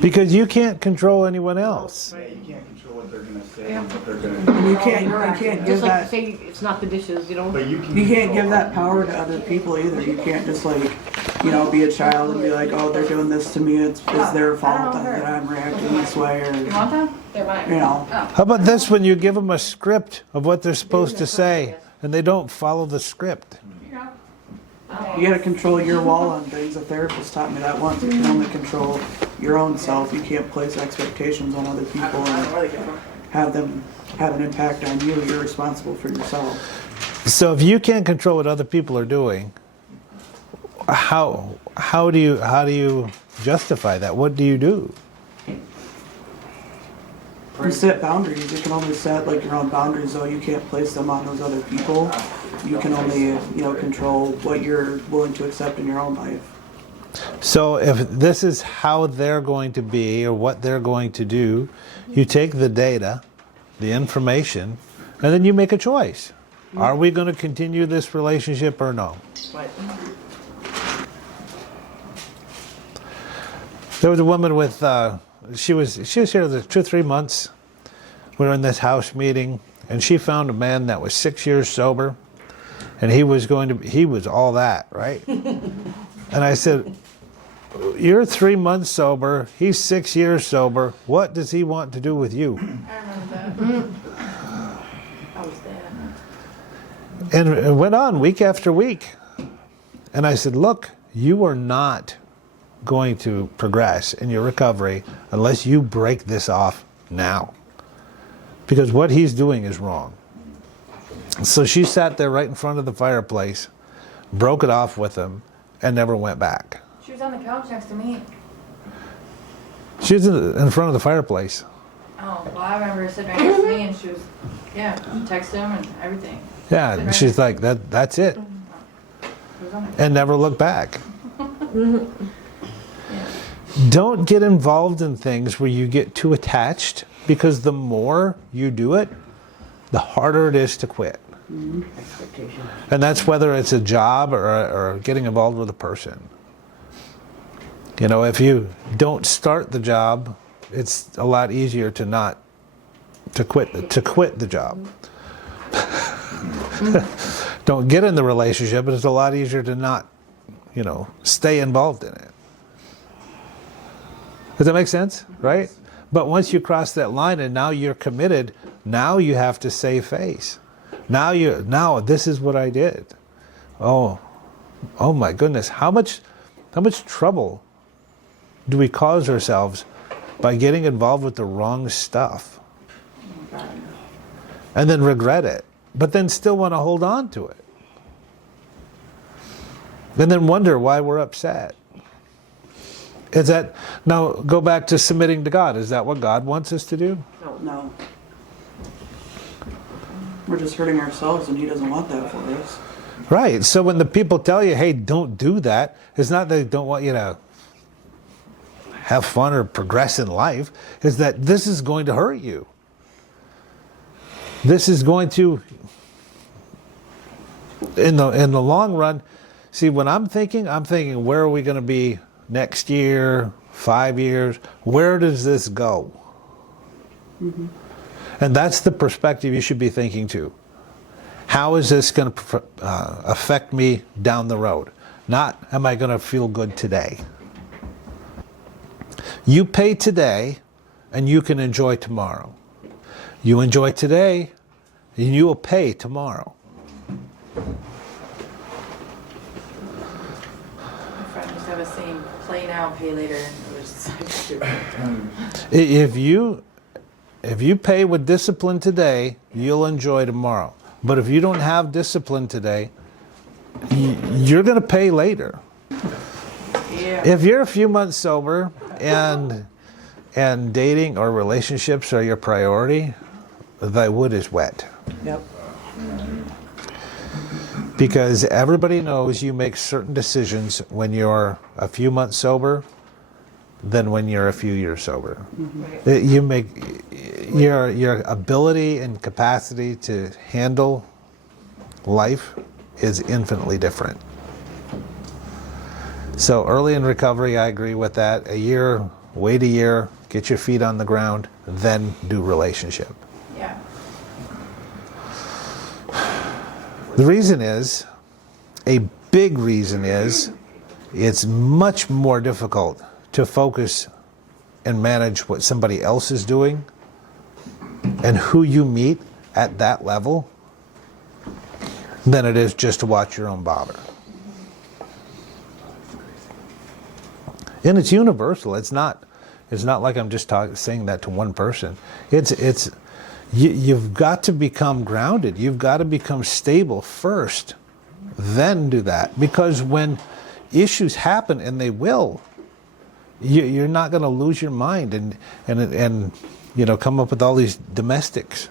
Because you can't control anyone else. Yeah, you can't control what they're gonna say Yeah. and what they're gonna And do. you can't give Just like that. say it's not the dishes, you know? But you can. You can't control give that how power you to other react. people either. You can't just like, be a child and be like, oh, they're doing this to me. It's their fault that I'm reacting this way, or You want them? They're mine. How about this when you give them a script of what they're supposed to say and they don't follow the script? you got to control your wall on things. A therapist taught me that once. You can only control your own self. You can't place expectations on other people and have them have an impact on you. You're responsible for yourself. So if you can't control what other people are doing, how do you justify that? What do you do? You set boundaries. You can only set like your own boundaries, though. You can't place them on those other people. You can only, control what you're willing to accept in your own life. So if this is how they're going to be or what they're going to do, you take the data, the information, and then you make a choice. Are we going to continue this relationship or no? There was a woman with, she was here 2 or 3 months. We were in this house meeting, and she found a man that was 6 years sober, and he was all that, right? And I said, you're 3 months sober, he's 6 years sober, what does he want to do with you? I remember that. I was there. And it went on week after week. And I said, look, you are not going to progress in your recovery unless you break this off now. Because what he's doing is wrong. So she sat there right in front of the fireplace, broke it off with him, and never went back. She was on the couch next to me. She was in front of the fireplace. Oh, well, I remember her sitting right next to me and she was, she texted him and everything. Yeah, and she's like, that's it. She was on the And never looked back. Don't get involved in things where you get too attached, because the more you do it, the harder it is to quit. And that's whether it's a job or getting involved with a person. You know, if you don't start the job, it's a lot easier to quit the job. Don't get in the relationship, but it's a lot easier to not, stay involved in it. Does that make sense? Right? But once you cross that line and now you're committed, now you have to save face. Now this is what I did. Oh my goodness. How much trouble do we cause ourselves by getting involved with the wrong stuff? And then regret it, but then still want to hold on to it. And then wonder why we're upset. Now go back to submitting to God. Is that what God wants us to do? No. We're just hurting ourselves, and He doesn't want that for us. Right. So when the people tell you, hey, don't do that, it's not that they don't want you to have fun or progress in life. It's that this is going to hurt you. This is going to, in the long run, see, when I'm thinking, where are we going to be next year, 5 years? Where does this go? Mm-hmm. And that's the perspective you should be thinking too. How is this going to affect me down the road? Not, am I going to feel good today? You pay today, and you can enjoy tomorrow. You enjoy today, and you will pay tomorrow. My friend used to have a saying, play now, pay later. And it was just like, shoot. If you pay with discipline today, you'll enjoy tomorrow. But if you don't have discipline today, you're going to pay later. Yeah. If you're a few months sober and dating or relationships are your priority, the wood is wet. Yep. Because everybody knows you make certain decisions when you're a few months sober than when you're a few years sober. Mm-hmm. You make your ability and capacity to handle life is infinitely different. So early in recovery, I agree with that. A year wait a year, get your feet on the ground, then do relationship. Yeah. The reason is, a big reason is, it's much more difficult to focus and manage what somebody else is doing and who you meet at that level than it is just to watch your own bobber. And it's universal. It's not like I'm just saying that to one person. You've got to become grounded. You've got to become stable first, then do that. Because when issues happen, and they will, you're not going to lose your mind and come up with all these domestics.